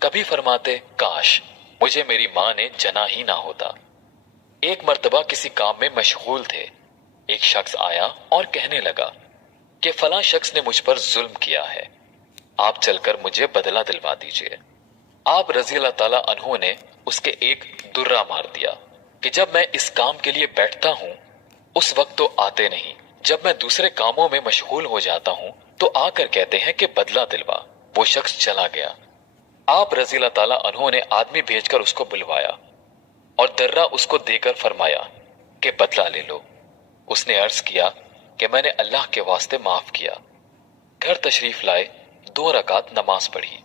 کبھی فرماتے کاش مجھے میری ماں نے جنا ہی نہ ہوتا۔ ایک مرتبہ کسی کام میں مشغول تھے، ایک شخص آیا اور کہنے لگا کہ فلاں شخص نے مجھ پر ظلم کیا ہے، آپ چل کر مجھے بدلہ دلوا دیجئے۔ آپ رضی اللہ تعالیٰ عنہ نے اس کے ایک درہ مار دیا کہ جب میں اس کام کے لیے بیٹھتا ہوں اس وقت تو آتے نہیں، جب میں دوسرے کاموں میں مشغول ہو جاتا ہوں تو آ کر کہتے ہیں کہ بدلہ دلوا۔ وہ شخص چلا گیا۔ آپ رضی اللہ تعالیٰ عنہ نے آدمی بھیج کر اس کو بلوایا اور درہ اس کو دے کر فرمایا کہ بدلہ لے لو۔ اس نے عرض کیا کہ میں نے اللہ کے واسطے معاف کیا۔ گھر تشریف لائے، 2 رکعت نماز پڑھی،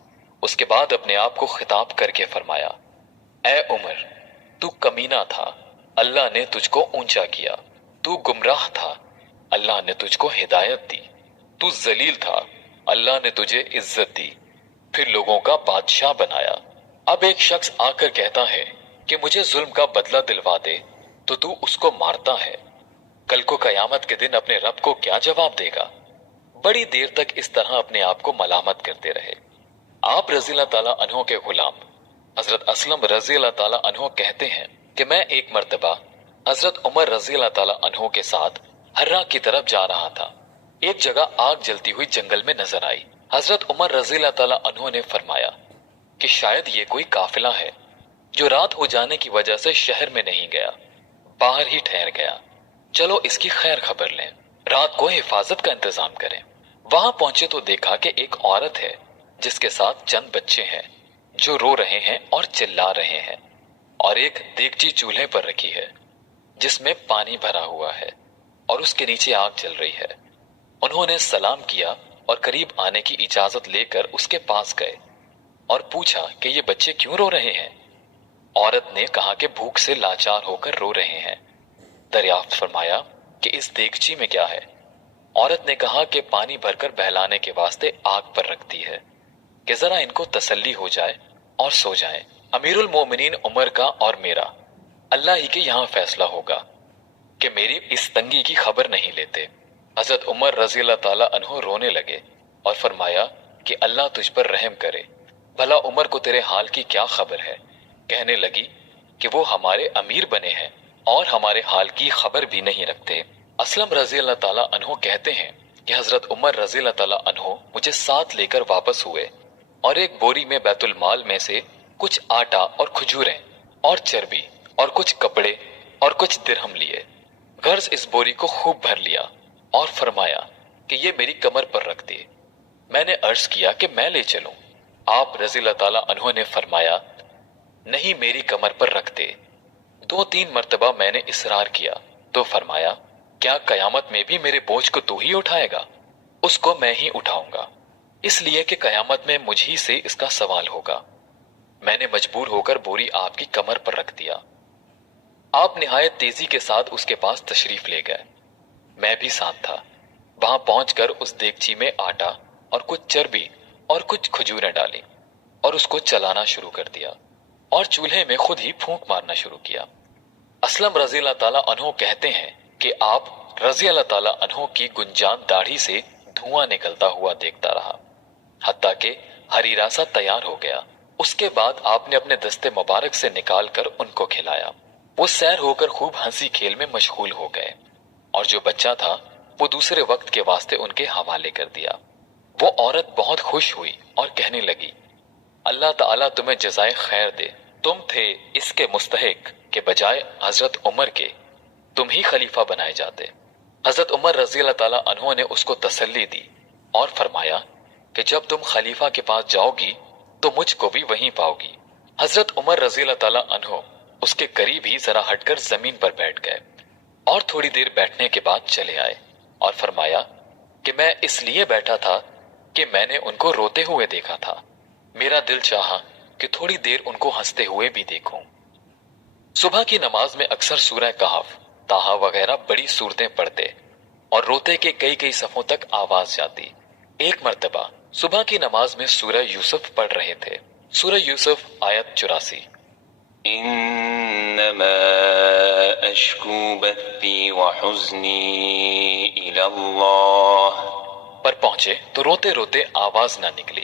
اس کے بعد اپنے آپ کو خطاب کر کے فرمایا، اے عمر، تو کمینہ تھا، اللہ نے تجھ کو اونچا کیا، تو گمراہ تھا، اللہ نے تجھ کو ہدایت دی، تو ذلیل تھا، اللہ نے تجھے عزت دی، پھر لوگوں کا بادشاہ بنایا۔ اب ایک شخص آ کر کہتا ہے کہ مجھے ظلم کا بدلہ دلوا دے تو اس کو مارتا ہے، کل کو قیامت کے دن اپنے رب کو کیا جواب دے گا؟ بڑی دیر تک اس طرح اپنے آپ کو ملامت کرتے رہے۔ آپ رضی اللہ تعالیٰ عنہ کے غلام حضرت اسلم رضی اللہ تعالیٰ عنہ کہتے ہیں کہ میں ایک مرتبہ حضرت عمر رضی اللہ تعالیٰ عنہ کے ساتھ ہرا کی طرف جا رہا تھا۔ ایک جگہ آگ جلتی ہوئی جنگل میں نظر آئی۔ حضرت عمر رضی اللہ تعالیٰ عنہ نے فرمایا کہ شاید یہ کوئی قافلہ ہے جو رات ہو جانے کی وجہ سے شہر میں نہیں گیا، باہر ہی ٹھہر گیا، چلو اس کی خیر خبر لیں، رات کو حفاظت کا انتظام کریں۔ وہاں پہنچے تو دیکھا کہ ایک عورت ہے جس کے ساتھ چند بچے ہیں جو رو رہے ہیں اور چلا رہے ہیں، اور ایک دیگچی چولہے پر رکھی ہے جس میں پانی بھرا ہوا ہے اور اس کے نیچے آگ جل رہی ہے۔ انہوں نے سلام کیا اور قریب آنے کی اجازت لے کر اس کے پاس گئے اور پوچھا کہ یہ بچے کیوں رو رہے ہیں؟ عورت نے کہا کہ بھوک سے لاچار ہو کر رو رہے ہیں۔ دریافت فرمایا کہ اس دیگچی میں کیا ہے؟ عورت نے کہا کہ پانی بھر کر بہلانے کے واسطے آگ پر رکھتی ہے کہ ذرا ان کو تسلی ہو جائے اور سو جائیں۔ امیر المومنین عمر کا اور میرا اللہ ہی کے یہاں فیصلہ ہوگا کہ میری اس تنگی کی خبر نہیں لیتے۔ حضرت عمر رضی اللہ تعالیٰ عنہ رونے لگے اور فرمایا کہ اللہ تجھ پر رحم کرے، بھلا عمر کو تیرے حال کی کیا خبر ہے؟ کہنے لگی کہ وہ ہمارے امیر بنے ہیں اور ہمارے حال کی خبر بھی نہیں رکھتے۔ اسلم رضی اللہ تعالیٰ عنہ کہتے ہیں کہ حضرت عمر رضی اللہ تعالیٰ عنہ مجھے ساتھ لے کر واپس ہوئے اور ایک بوری میں بیت المال میں سے کچھ آٹا اور کھجوریں اور چربی اور کچھ کپڑے اور کچھ درہم لیے۔ غرض اس بوری کو خوب بھر لیا اور فرمایا کہ یہ میری کمر پر رکھ دے۔ میں نے عرض کیا کہ میں لے چلوں۔ آپ رضی اللہ تعالیٰ عنہ نے فرمایا نہیں، میری کمر پر رکھ دے۔ 2-3 مرتبہ میں نے اصرار کیا تو فرمایا کیا قیامت میں بھی میرے بوجھ کو تو ہی اٹھائے گا؟ اس کو میں ہی اٹھاؤں گا، اس لیے کہ قیامت میں مجھ ہی سے اس کا سوال ہوگا۔ میں نے مجبور ہو کر بوری آپ کی کمر پر رکھ دیا۔ آپ نہایت تیزی کے ساتھ اس کے پاس تشریف لے گئے، میں بھی ساتھ تھا۔ وہاں پہنچ کر اس دیگچی میں آٹا اور کچھ چربی اور کچھ کھجوریں ڈالی اور اس کو چلانا شروع کر دیا اور چولہے میں خود ہی پھونک مارنا شروع کیا۔ اسلم رضی اللہ تعالیٰ عنہ کہتے ہیں کہ آپ رضی اللہ تعالیٰ عنہ کی گنجان داڑھی سے دھواں نکلتا ہوا دیکھتا رہا حتیٰ کہ ہریرا سا تیار ہو گیا۔ اس کے بعد آپ نے اپنے دستے مبارک سے نکال کر ان کو کھلایا۔ وہ سیر ہو کر خوب ہنسی کھیل میں مشغول ہو گئے اور جو بچہ تھا وہ دوسرے وقت کے واسطے ان کے حوالے کر دیا۔ وہ عورت بہت خوش ہوئی اور کہنے لگی اللہ تعالیٰ تمہیں جزائے خیر دے، تم تھے اس کے مستحق کہ بجائے حضرت عمر کے تم ہی خلیفہ بنائے جاتے۔ حضرت عمر رضی اللہ تعالیٰ عنہ نے اس کو تسلی دی اور فرمایا کہ جب تم خلیفہ کے پاس جاؤ گی تو مجھ کو بھی وہیں پاؤ گی۔ حضرت عمر رضی اللہ تعالیٰ عنہ اس کے قریب ہی ذرا ہٹ کر زمین پر بیٹھ گئے اور تھوڑی دیر بیٹھنے کے بعد چلے آئے اور فرمایا کہ میں اس لیے بیٹھا تھا کہ میں نے ان کو روتے ہوئے دیکھا تھا، میرا دل چاہا کہ تھوڑی دیر ان کو ہنستے ہوئے بھی دیکھوں۔ صبح کی نماز میں اکثر سورہ کہف، طٰہٰ وغیرہ بڑی صورتیں پڑھتے اور روتے کے کئی صفوں تک آواز جاتی۔ ایک مرتبہ صبح کی نماز میں سورہ یوسف پڑھ رہے تھے۔ سورہ یوسف آیت 84۔ انما اشکو بثی وحزنی الی اللہ پر پہنچے تو روتے روتے آواز نہ نکلی۔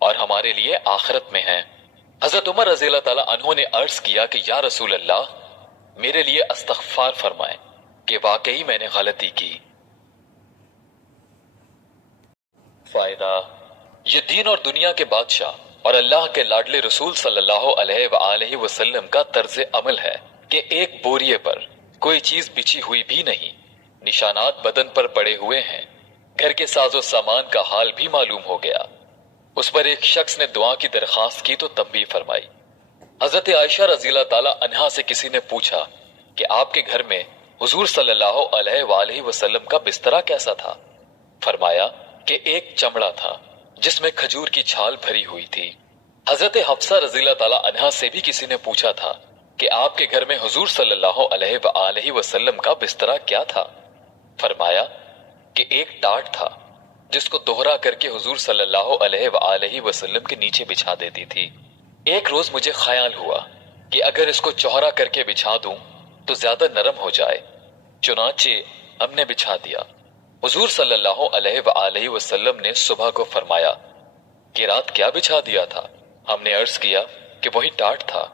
اور ہمارے لیے آخرت میں ہیں۔ حضرت عمر رضی اللہ تعالیٰ عنہ نے عرض کیا کہ یا رسول اللہ، میرے لیے استغفار فرمائیں کہ واقعی میں نے غلطی کی۔ فائدہ: یہ دین اور دنیا کے بادشاہ اور اللہ کے لاڈلے رسول صلی اللہ علیہ وآلہ وسلم کا طرز عمل ہے کہ ایک بوریے پر کوئی چیز بچھی ہوئی بھی نہیں، نشانات بدن پر پڑے ہوئے ہیں، گھر کے ساز و سامان کا حال بھی معلوم ہو گیا۔ اس پر ایک شخص نے دعا کی درخواست کی تو تنبیہ فرمائی۔ حضرت عائشہ رضی اللہ تعالی عنہا سے کسی نے پوچھا کہ آپ کے گھر میں حضور صلی اللہ علیہ وآلہ وسلم کا بسترا کیسا تھا؟ فرمایا کہ ایک چمڑا تھا جس میں کھجور کی چھال بھری ہوئی تھی۔ حضرت حفصہ رضی اللہ تعالی عنہا سے بھی کسی نے پوچھا تھا کہ آپ کے گھر میں حضور صلی اللہ علیہ وآلہ وسلم کا بسترا کیا تھا؟ فرمایا کہ ایک ٹاٹ تھا جس کو دوہرا کر کے حضور صلی اللہ علیہ وآلہ وسلم کے نیچے بچھا دیتی تھی۔ ایک روز مجھے خیال ہوا کہ اگر اس کو چوہرا کر کے بچھا دوں تو زیادہ نرم ہو جائے، چنانچہ ہم نے بچھا دیا۔ حضور صلی اللہ علیہ وآلہ وسلم نے صبح کو فرمایا کہ رات کیا بچھا دیا تھا؟ ہم نے عرض کیا کہ وہی ٹاٹ تھا،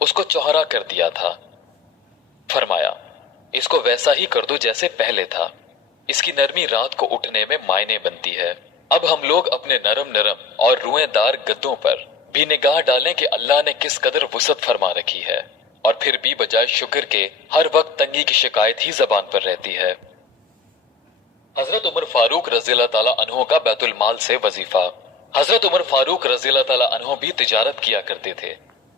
اس کو چوہرا کر دیا تھا۔ فرمایا اس کو ویسا ہی کر دو جیسے پہلے تھا، اس کی نرمی رات کو اٹھنے میں معنی بنتی ہے۔ اب ہم لوگ اپنے نرم نرم اور روئیں دار گدوں پر بھی نگاہ ڈالیں کہ اللہ نے کس قدر وسعت فرما رکھی ہے، اور پھر بھی بجائے شکر کے ہر وقت تنگی کی شکایت ہی زبان پر رہتی ہے۔ حضرت عمر فاروق رضی اللہ تعالیٰ عنہ کا بیت المال سے وظیفہ۔ حضرت عمر فاروق رضی اللہ تعالیٰ عنہ بھی تجارت کیا کرتے تھے۔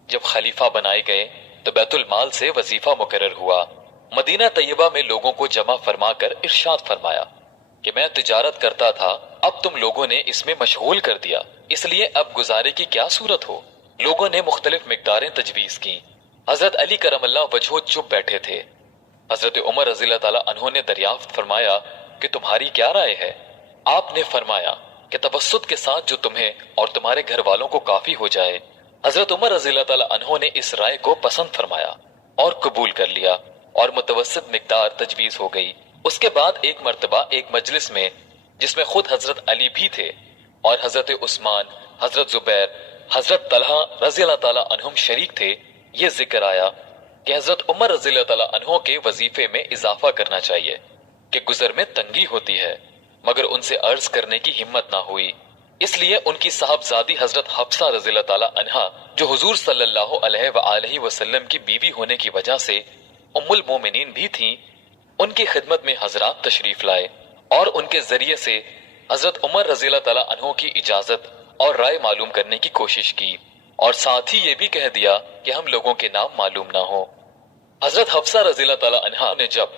جب خلیفہ بنائے گئے تو بیت المال سے وظیفہ مقرر ہوا۔ مدینہ طیبہ میں لوگوں کو جمع فرما کر ارشاد فرمایا کہ میں تجارت کرتا تھا، اب تم لوگوں نے اس میں مشغول کر دیا، اس لیے اب گزارے کی کیا صورت ہو؟ لوگوں نے مختلف مقداریں تجویز کی۔ حضرت علی کرم اللہ وجہہ چپ بیٹھے تھے۔ حضرت عمر رضی اللہ تعالیٰ عنہ نے دریافت فرمایا کہ تمہاری کیا رائے ہے؟ آپ نے فرمایا کہ توسط کے ساتھ جو تمہیں اور تمہارے گھر والوں کو کافی ہو جائے۔ حضرت عمر رضی اللہ تعالیٰ عنہ نے اس رائے کو پسند فرمایا اور قبول کر لیا، اور متوسط مقدار تجویز ہو گئی۔ اس کے بعد ایک مرتبہ ایک مجلس میں جس میں خود حضرت علی بھی تھے اور حضرت عثمان، حضرت زبیر، حضرت طلحہ رضی اللہ تعالیٰ عنہم شریک تھے، یہ ذکر آیا کہ حضرت عمر رضی اللہ تعالیٰ عنہ کے وظیفے میں اضافہ کرنا چاہیے کہ گزر میں تنگی ہوتی ہے، مگر ان سے عرض کرنے کی ہمت نہ ہوئی۔ اس لیے ان کی صاحبزادی حضرت حفصہ رضی اللہ تعالیٰ عنہا، جو حضور صلی اللہ علیہ وآلہ وسلم کی بیوی ہونے کی وجہ سے ام المومنین بھی تھیں، ان کی خدمت میں حضرات تشریف لائے اور ان کے ذریعے سے حضرت عمر رضی اللہ تعالیٰ عنہ کی اجازت اور رائے معلوم کرنے کی کوشش کی، اور ساتھ ہی یہ بھی کہہ دیا کہ ہم لوگوں کے نام معلوم نہ ہو۔ حضرت حفصہ رضی اللہ تعالیٰ عنہا نے جب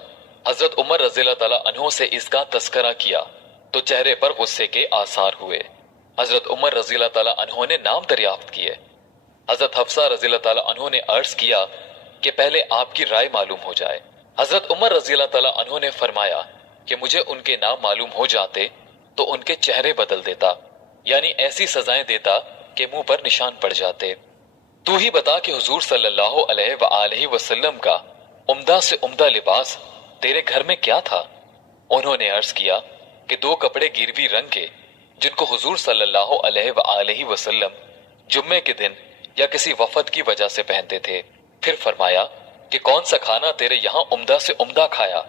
حضرت عمر رضی اللہ تعالیٰ عنہ سے اس کا تذکرہ کیا تو چہرے پر غصے کے آثار ہوئے۔ حضرت عمر رضی اللہ تعالیٰ عنہ نے نام دریافت کیے۔ حضرت حفصہ رضی اللہ تعالیٰ عنہ نے عرض کیا کہ پہلے آپ کی رائے معلوم ہو جائے۔ حضرت عمر رضی اللہ تعالیٰ عنہ نے فرمایا کہ مجھے ان کے نام معلوم ہو جاتے تو ان کے چہرے بدل دیتا، یعنی ایسی سزائیں دیتا کہ منہ پر نشان پڑ جاتے۔ تو ہی بتا کہ حضور صلی اللہ علیہ وآلہ وسلم کا عمدہ سے عمدہ لباس تیرے گھر میں کیا تھا؟ انہوں نے عرض کیا کہ 2 کپڑے گیروی رنگ کے جن کو حضور صلی اللہ علیہ وآلہ وسلم جمعے کے دن یا کسی وفد کی وجہ سے پہنتے تھے۔ پھر فرمایا کہ کون سا کھانا تیرے یہاں عمدہ سے عمدہ کھایا؟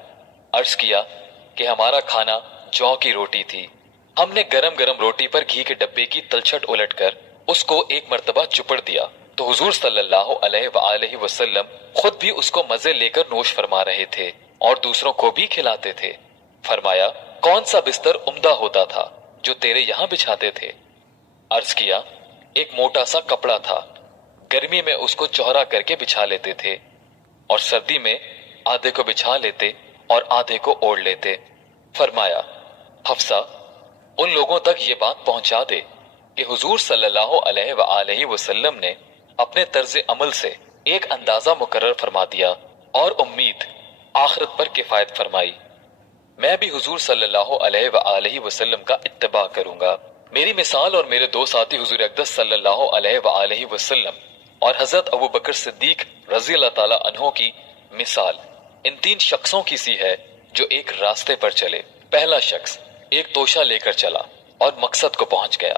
عرض کیا کہ ہمارا کھانا جو کی روٹی تھی، ہم نے گرم گرم روٹی پر گھی کے ڈبے کی تلچھٹ الٹ کر اس کو ایک مرتبہ چپڑ دیا تو حضور صلی اللہ علیہ وآلہ وسلم خود بھی اس کو مزے لے کر نوش فرما رہے تھے اور دوسروں کو بھی کھلاتے تھے۔ فرمایا کون سا بستر عمدہ ہوتا تھا جو تیرے یہاں بچھاتے تھے؟ عرض کیا ایک موٹا سا کپڑا تھا، گرمی میں اس کو چوہرا کر کے بچھا لیتے تھے اور سردی میں آدھے کو بچھا لیتے اور آدھے کو اوڑھ لیتے۔ فرمایا حفصہ ان لوگوں تک یہ بات پہنچا دے کہ حضور صلی اللہ علیہ وآلہ وسلم نے اپنے طرز عمل سے ایک اندازہ مقرر فرما دیا اور امید آخرت پر کفایت فرمائی۔ میں بھی حضور صلی اللہ علیہ وآلہ وسلم کا اتباع کروں گا۔ میری مثال اور میرے 2 ساتھی حضور اقدس صلی اللہ علیہ وآلہ وسلم اور حضرت ابو بکر صدیق رضی اللہ تعالیٰ عنہ کی مثال ان 3 شخصوں کی سی ہے جو ایک راستے پر چلے۔ پہلا شخص ایک توشہ لے کر چلا اور مقصد کو پہنچ گیا۔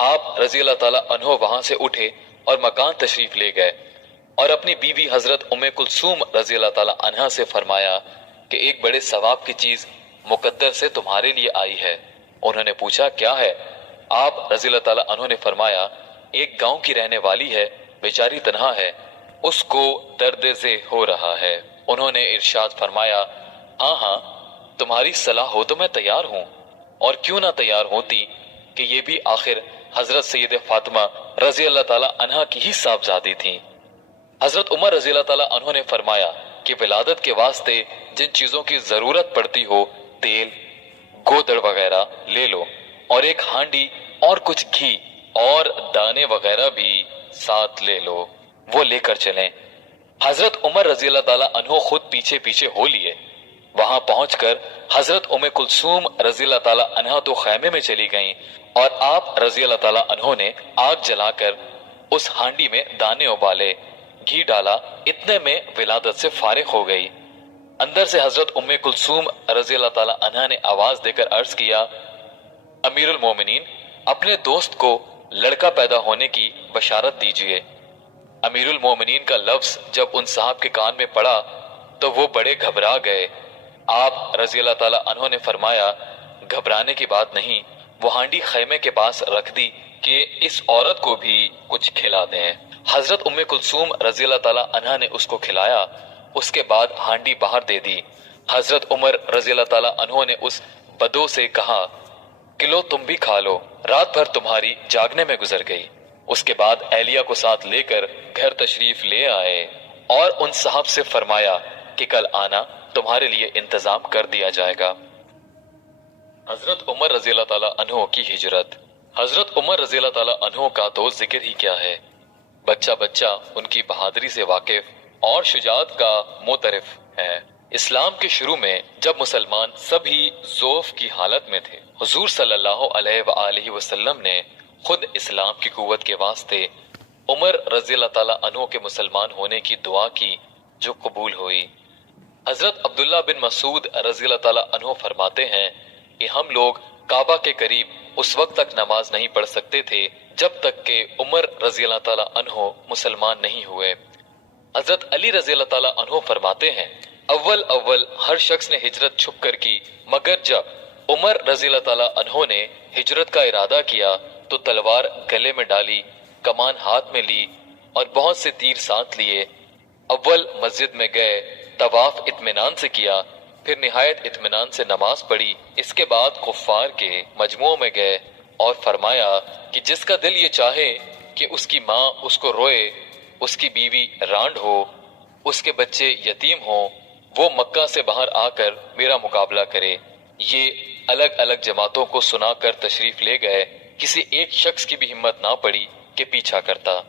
آپ رضی اللہ تعالیٰ عنہ وہاں سے اٹھے اور مکان تشریف لے گئے اور اپنی بیوی حضرت ام کلثوم رضی اللہ تعالیٰ عنہا سے فرمایا کہ ایک بڑے ثواب کی چیز مقدر سے تمہارے لیے آئی ہے۔ انہوں نے پوچھا کیا ہے؟ آپ رضی اللہ تعالیٰ عنہ نے فرمایا ایک گاؤں کی رہنے والی ہے، بیچاری تنہا ہے، اس کو درد ذہ ہو رہا ہے۔ انہوں نے ارشاد فرمایا ہاں ہاں تمہاری صلاح ہو تو میں تیار ہوں، اور کیوں نہ تیار ہوتی کہ یہ بھی آخر حضرت سید فاطمہ رضی اللہ تعالیٰ عنہا کی ہی صاحبزادی تھیں۔ حضرت عمر رضی اللہ تعالیٰ عنہ نے فرمایا کہ ولادت کے واسطے جن چیزوں کی ضرورت پڑتی ہو، تیل، گودڑ وغیرہ لے لو، اور ایک ہانڈی اور کچھ گھی اور دانے وغیرہ بھی ساتھ لے لو، وہ لے کر چلیں۔ حضرت عمر رضی اللہ تعالیٰ عنہ خود پیچھے پیچھے ہو لیے۔ وہاں پہنچ کر حضرت ام کلثوم رضی اللہ تعالیٰ عنہا تو خیمے میں چلی گئیں اور آپ رضی اللہ تعالیٰ عنہ نے آگ جلا کر اس ہانڈی میں دانے ابالے، گھی ڈالا، اتنے میں ولادت سے فارغ ہو گئی۔ اندر سے حضرت ام کلثوم رضی اللہ تعالیٰ عنہا نے آواز دے کر عرض کیا امیر المومنین اپنے دوست کو لڑکا پیدا ہونے کی بشارت دیجئے۔ امیر المومنین کا لفظ جب ان صاحب کے کان میں پڑا تو وہ بڑے گھبرا گئے۔ آپ رضی اللہ تعالیٰ عنہ نے فرمایا گھبرانے کی بات نہیں، وہ ہانڈی خیمے کے پاس رکھ دی کہ اس عورت کو بھی کچھ کھلا دیں۔ حضرت ام کلثوم رضی اللہ تعالیٰ عنہا نے اس کو کھلایا، اس کے بعد ہانڈی باہر دے دی۔ حضرت عمر رضی اللہ تعالیٰ عنہ نے اس بدو سے کہا کہ لو تم بھی کھا لو، رات بھر تمہاری جاگنے میں گزر گئی۔ اس کے بعد اہلیہ کو ساتھ لے کر گھر تشریف لے آئے اور ان صاحب سے فرمایا کہ کل آنا، تمہارے لیے انتظام کر دیا جائے گا۔ حضرت عمر رضی اللہ تعالیٰ عنہ کی ہجرت۔ حضرت عمر رضی اللہ تعالیٰ عنہ کا تو ذکر ہی کیا ہے، بچہ بچہ ان کی بہادری سے واقف اور شجاعت کا معترف ہے۔ اسلام کے شروع میں جب مسلمان سبھی ضعف کی حالت میں تھے، حضور صلی اللہ علیہ وآلہ وسلم نے خود اسلام کی قوت کے واسطے عمر رضی اللہ تعالیٰ عنہ کے مسلمان ہونے کی دعا کی جو قبول ہوئی۔ حضرت عبداللہ بن مسعود رضی اللہ تعالیٰ عنہ فرماتے ہیں کہ ہم لوگ کعبہ کے قریب اس وقت تک نماز نہیں پڑھ سکتے تھے جب تک کہ عمر رضی اللہ تعالیٰ عنہ مسلمان نہیں ہوئے۔ حضرت علی رضی اللہ تعالیٰ عنہ فرماتے ہیں اول ہر شخص نے ہجرت چھپ کر کی، مگر جب عمر رضی اللہ تعالیٰ عنہ نے ہجرت کا ارادہ کیا تو تلوار گلے میں ڈالی، کمان ہاتھ میں لی اور بہت سے تیر ساتھ لیے۔ اول مسجد میں گئے، طواف اطمینان سے کیا، پھر نہایت اطمینان سے نماز پڑھی۔ اس کے بعد کفار کے مجموعوں میں گئے اور فرمایا کہ جس کا دل یہ چاہے کہ اس کی ماں اس کو روئے، اس کی بیوی رانڈ ہو، اس کے بچے یتیم ہوں، وہ مکہ سے باہر آ کر میرا مقابلہ کرے۔ یہ الگ الگ جماعتوں کو سنا کر تشریف لے گئے، کسی ایک شخص کی بھی ہمت نہ پڑی کہ پیچھا کرتا۔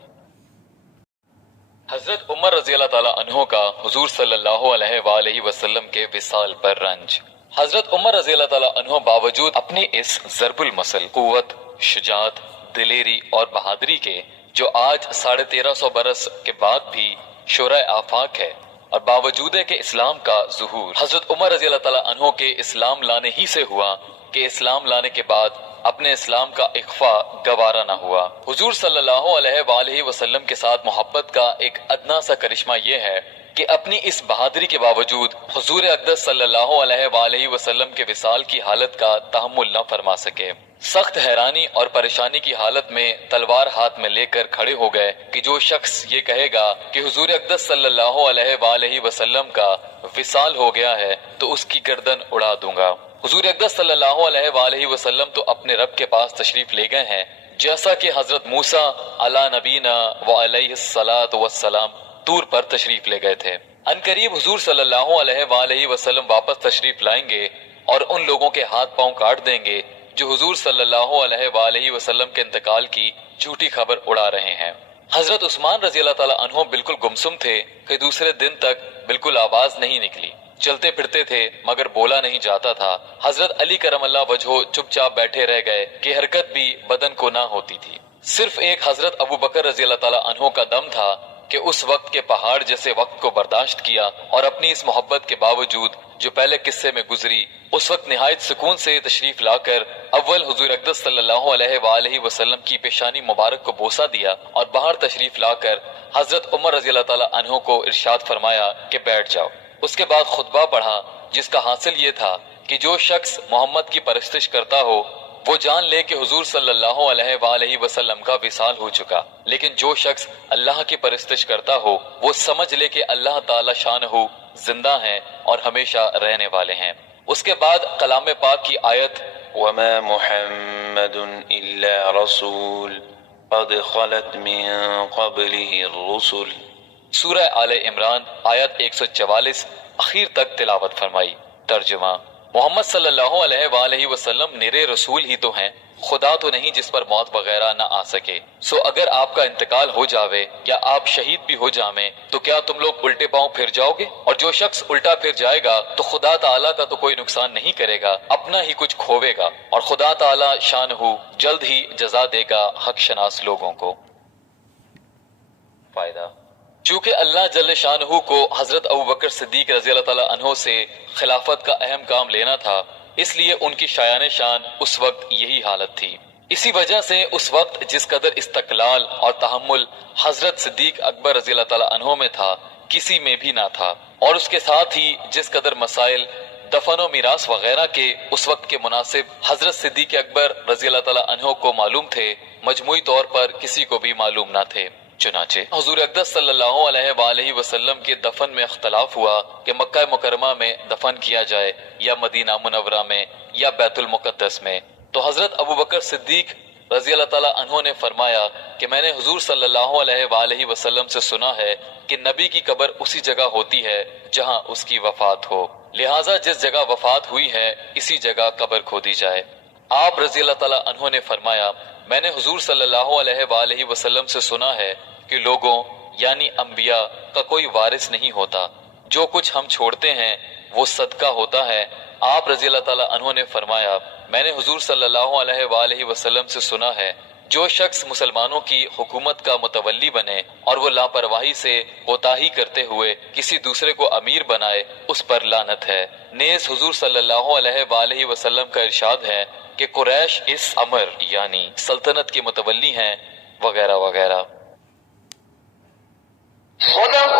حضرت عمر رضی اللہ تعالیٰ عنہ کا حضور صلی اللہ علیہ وآلہ وسلم کے وصال پر رنج۔ حضرت عمر رضی اللہ تعالیٰ عنہ باوجود اپنی اس ضرب المثل قوت، شجاعت، دلیری اور بہادری کے، جو آج 1350 برس کے بعد بھی شورۂ آفاق ہے، اور باوجود ہے کہ اسلام کا ظہور حضرت عمر رضی اللہ تعالیٰ عنہ کے اسلام لانے ہی سے ہوا کہ اسلام لانے کے بعد اپنے اسلام کا اخفا گوارا نہ ہوا۔ حضور صلی اللہ علیہ وآلہ وسلم کے ساتھ محبت کا ایک ادنا سا کرشمہ یہ ہے کہ اپنی اس بہادری کے باوجود حضور اقدس صلی اللہ علیہ وآلہ وسلم کے وصال کی حالت کا تحمل نہ فرما سکے۔ سخت حیرانی اور پریشانی کی حالت میں تلوار ہاتھ میں لے کر کھڑے ہو گئے کہ جو شخص یہ کہے گا کہ حضور اقدس صلی اللہ علیہ وآلہ وسلم کا وصال ہو گیا ہے تو اس کی گردن اڑا دوں گا۔ حضور اقدس صلی اللہ علیہ وآلہ وسلم تو اپنے رب کے پاس تشریف لے گئے ہیں، جیسا کہ حضرت موسیٰ علی نبینا وعلیہ الصلاۃ والسلام طور پر تشریف لے گئے تھے۔ عنقریب حضور صلی اللہ علیہ وآلہ وسلم واپس تشریف لائیں گے اور ان لوگوں کے ہاتھ پاؤں کاٹ دیں گے جو حضور صلی اللہ علیہ وآلہ وسلم کے انتقال کی جھوٹی خبر اڑا رہے ہیں۔ حضرت عثمان رضی اللہ تعالیٰ عنہ بالکل گمسم تھے کہ دوسرے دن تک بالکل آواز نہیں نکلی، چلتے پھرتے تھے مگر بولا نہیں جاتا تھا۔ حضرت علی کرم اللہ وجہہ چپ چاپ بیٹھے رہ گئے کہ حرکت بھی بدن کو نہ ہوتی تھی۔ صرف ایک حضرت ابو بکر رضی اللہ تعالیٰ عنہ کا دم تھا کہ اس وقت کے پہاڑ جیسے وقت کو برداشت کیا اور اپنی اس محبت کے باوجود جو پہلے قصے میں گزری اس وقت نہایت سکون سے تشریف لا کر اول حضور اقدس صلی اللہ علیہ وآلہ وسلم کی پیشانی مبارک کو بوسہ دیا اور باہر تشریف لا کر حضرت عمر رضی اللہ تعالیٰ عنہ کو ارشاد فرمایا کہ بیٹھ جاؤ۔ اس کے بعد خطبہ پڑھا جس کا حاصل یہ تھا کہ جو شخص محمد کی پرستش کرتا ہو وہ جان لے کہ حضور صلی اللہ علیہ وآلہ وسلم کا وصال ہو چکا، لیکن جو شخص اللہ کی پرستش کرتا ہو وہ سمجھ لے کہ اللہ تعالی شانہ زندہ ہیں اور ہمیشہ رہنے والے ہیں۔ اس کے بعد کلام پاک کی آیت وما محمد إلا رسول قد خلت من قبله الرسل سورہ آل عمران آیت 144 اخیر تک تلاوت فرمائی۔ ترجمہ: محمد صلی اللہ علیہ وآلہ وسلم نرے رسول ہی تو ہیں، خدا تو نہیں جس پر موت وغیرہ نہ آ سکے۔ سو اگر آپ کا انتقال ہو جاوے یا آپ شہید بھی ہو جامیں تو کیا تم لوگ الٹے پاؤں پھر جاؤ گے؟ اور جو شخص الٹا پھر جائے گا تو خدا تعالیٰ کا تو کوئی نقصان نہیں کرے گا، اپنا ہی کچھ کھوے گا، اور خدا تعالیٰ شانہ جلد ہی جزا دے گا حق شناس لوگوں کو۔ فائدہ: چونکہ اللہ جل شانہ کو حضرت ابوبکر صدیق رضی اللہ تعالیٰ عنہ سے خلافت کا اہم کام لینا تھا، اس لیے ان کی شایان شان اس وقت یہی حالت تھی۔ اسی وجہ سے اس وقت جس قدر استقلال اور تحمل حضرت صدیق اکبر رضی اللہ تعالیٰ عنہ میں تھا کسی میں بھی نہ تھا، اور اس کے ساتھ ہی جس قدر مسائل دفن و میراث وغیرہ کے اس وقت کے مناسب حضرت صدیق اکبر رضی اللہ تعالیٰ عنہ کو معلوم تھے، مجموعی طور پر کسی کو بھی معلوم نہ تھے۔ چنانچہ حضور اقدس صلی اللہ علیہ وآلہ وسلم کے دفن میں اختلاف ہوا کہ مکہ مکرمہ میں دفن کیا جائے یا مدینہ منورہ میں یا بیت المقدس میں، تو حضرت ابوبکر صدیق رضی اللہ تعالیٰ عنہ نے فرمایا کہ میں نے حضور صلی اللہ علیہ وآلہ وسلم سے سنا ہے کہ نبی کی قبر اسی جگہ ہوتی ہے جہاں اس کی وفات ہو، لہٰذا جس جگہ وفات ہوئی ہے اسی جگہ قبر کھودی جائے۔ آپ رضی اللہ تعالیٰ عنہ نے فرمایا میں نے حضور صلی اللہ علیہ وآلہ وسلم سے سنا ہے کہ لوگوں یعنی انبیاء کا کوئی وارث نہیں ہوتا، جو کچھ ہم چھوڑتے ہیں وہ صدقہ ہوتا ہے۔ آپ رضی اللہ تعالیٰ عنہ نے فرمایا میں نے حضور صلی اللہ علیہ وآلہ وسلم سے سنا ہے جو شخص مسلمانوں کی حکومت کا متولی بنے اور وہ لاپرواہی سے کوتاہی کرتے ہوئے کسی دوسرے کو امیر بنائے اس پر لعنت ہے۔ نیز حضور صلی اللہ علیہ وآلہ وسلم کا ارشاد ہے کہ قریش اس امر یعنی سلطنت کے متولی ہیں وغیرہ وغیرہ۔ صدق